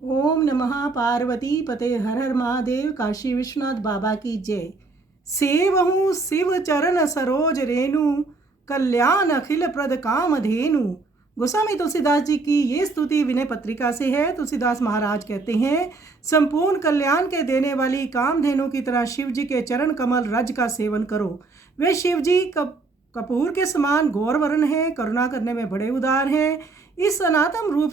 ओम नमः पार्वती पते हर हर महादेव। काशी विश्वनाथ बाबा की जय। सेवहूँ शिव चरण सरोज रेणु, कल्याण अखिल प्रद काम धेनु। गोस्वामी तुलसीदास जी की ये स्तुति विनय पत्रिका से है। तुलसीदास महाराज कहते हैं, संपूर्ण कल्याण के देने वाली कामधेनु की तरह शिव जी के चरण कमल रज का सेवन करो। वे शिव जी कपूर के समान गौर वर्ण हैं, करुणा करने में बड़े उदार हैं। इस सनातन रूप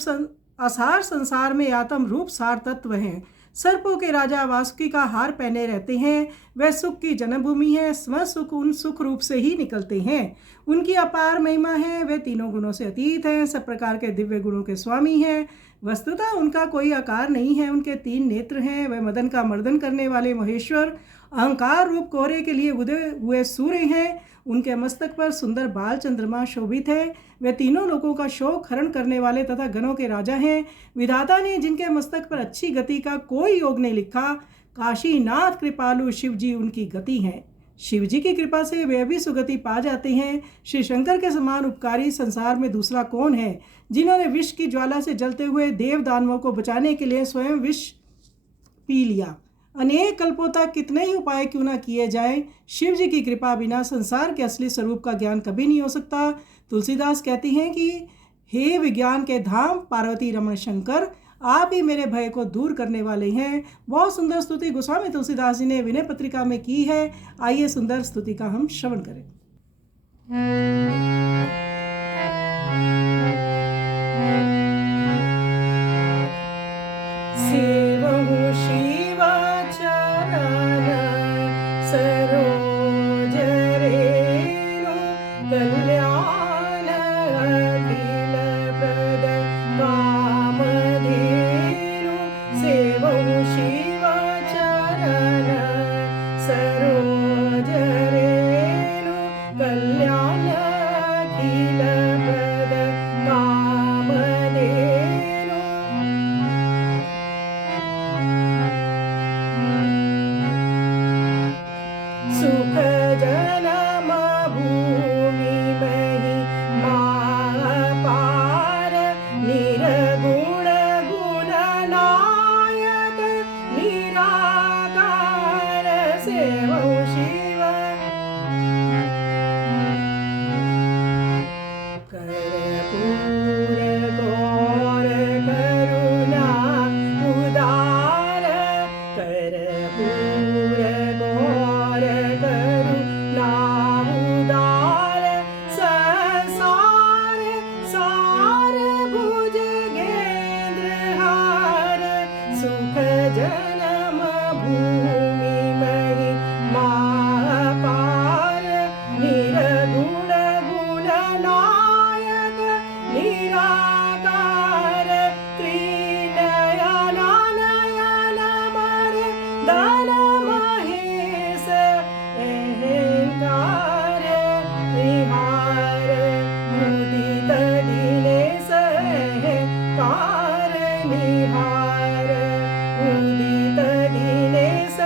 असार संसार में आत्म रूप सार तत्व हैं। सर्पों के राजा वासुकी का हार पहने रहते हैं। वह सुख की जन्मभूमि है। स्व सुख उन सुख रूप से ही निकलते हैं। उनकी अपार महिमा है। वे तीनों गुणों से अतीत हैं। सब प्रकार के दिव्य गुणों के स्वामी हैं। वस्तुतः उनका कोई आकार नहीं है। उनके 3 नेत्र हैं। वह मदन का मर्दन करने वाले महेश्वर अहंकार रूप कोहरे के लिए उदय हुए सूर्य हैं। उनके मस्तक पर सुंदर बाल चंद्रमा शोभित है। वे तीनों लोगों का शोक हरण करने वाले तथा गणों के राजा हैं। विधाता ने जिनके मस्तक पर अच्छी गति का कोई योग नहीं लिखा, काशीनाथ कृपालु शिव जी उनकी गति हैं। शिव जी की कृपा से वे भी सुगति पा जाते हैं। श्री शंकर के समान उपकारी संसार में दूसरा कौन है, जिन्होंने विष की ज्वाला से जलते हुए देव दानवों को बचाने के लिए स्वयं विष पी लिया। अनेक कल्पों तक कितने ही उपाय क्यों न किए जाए, शिव जी की कृपा बिना संसार के असली स्वरूप का ज्ञान कभी नहीं हो सकता। तुलसीदास कहती हैं कि हे विज्ञान के धाम पार्वती रमण शंकर, आप ही मेरे भय को दूर करने वाले हैं। बहुत सुंदर स्तुति गोस्वामी तुलसीदास जी ने विनय पत्रिका में की है। आइए सुंदर स्तुति का हम श्रवण करें। सेवहूँ शिव चरण सरोज रेणु, कल्याण अखिल प्रद काम धेनु। सेवहूँ शिव चरण सरोज रेणु, कल्याण अखिल प्रद काम धेनु। सुख जन्म भूमि में पार, निर्गुण गुण नायक निराकार। सेवहूँ शिव कर्पूर गौर करुणा उदार, कर्पूर गौर करुणा उदार। संसार सार भुज गेंद्रहार, सुख जन्म भूमि में पार, निर्गुण गुण नायक निराकार। त्रिनयन नयन मर दन महेश, अहंकार निहार मुदित दिनेश। अहंकार निहार मुदित दिनेश,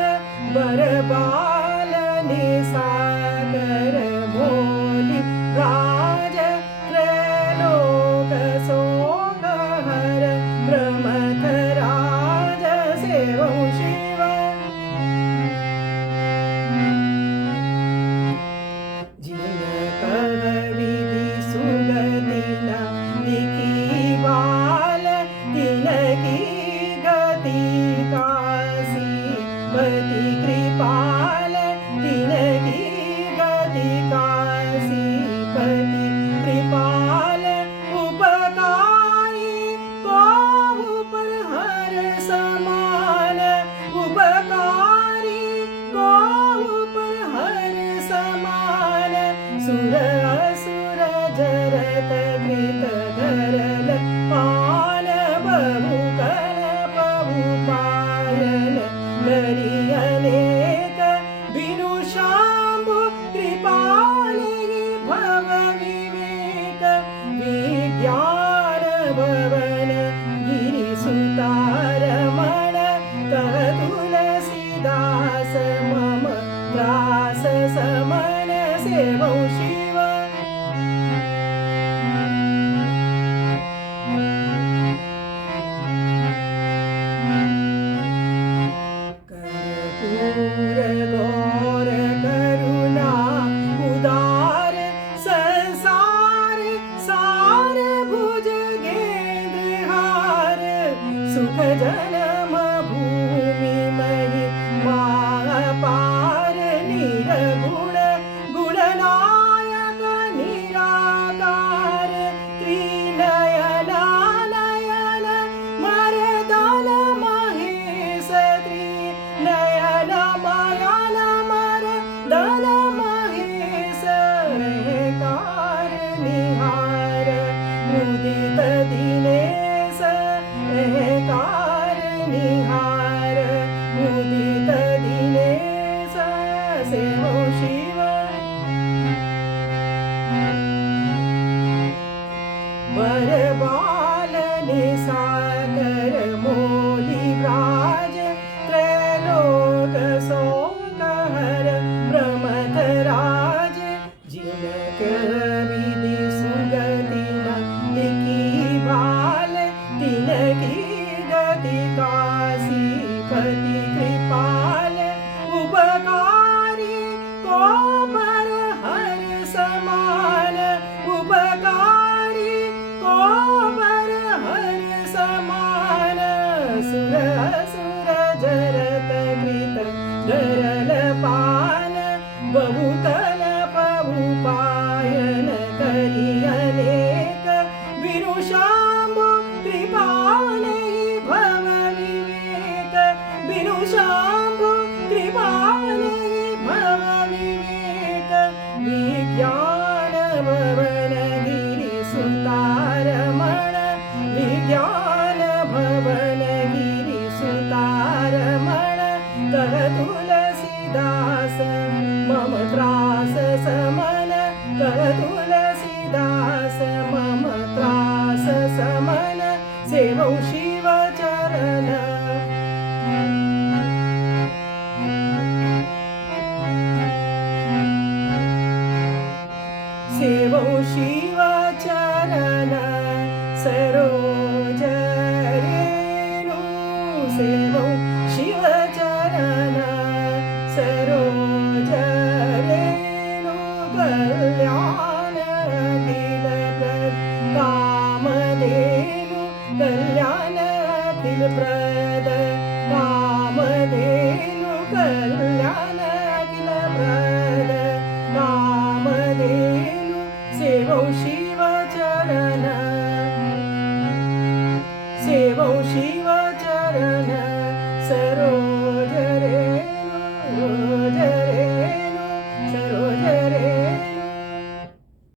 बरबाल निसाकर मोली राज। त्रैलोक शोक हर प्रमथ राज। सेवहूँ शिव जिन कह विधि सुगति न लिखी बाल, तिनकी गति काशी पति कृपाल। तिनकी गति काशी पति कृपाल। उपकारी को पर हर समान, उपकारी को पर हर समान। सुर असुर जरत कृत धरल पान, बहु कल बहु पायन करी अनेक। सुख जन्म भूमि मयि महापार निर्गुण गुणनायक निराकार त्रिनयन नयन मरदन महेश त्रिनयन मयन मरदन महेश कार निहार मुदित दिनेश कार निहार मुदित दिनेश सेवो शिव बरबाल निसाकर मोली व्राज त्रैलोक सोकहर प्रमथ राज जिनक विधि सुगति न लिखी भाल तिनकी गति कासी पति कृपाल उपकारी को पर हर समान उपकारी को पर हर समान सुर असुर जरत कृत धरल पान बहुतल बहुपायन करी अनेक विनुषाम्बु कृपालयि भव विवेक विनुषाम्बु कृपालयि भव विवेक विज्ञान भवन गिरि सुतारमण विज्ञान भवन गिरि सुतारमण कह तुलसीदास मम त्रास समन कह तुलसीदास मम त्रास समन सेवौ शिव चरण सेवौ शिव चरण सरोज रेणु सेवौ शिव चरण सरोज रेणु कल्याण अखिल प्रद कामधेनु कल्याण अखिल प्रद कामधेनु कल्याण अखिल प्रद कामधेनु सेवौ शिव चरण सेवौ शिव चरण सरो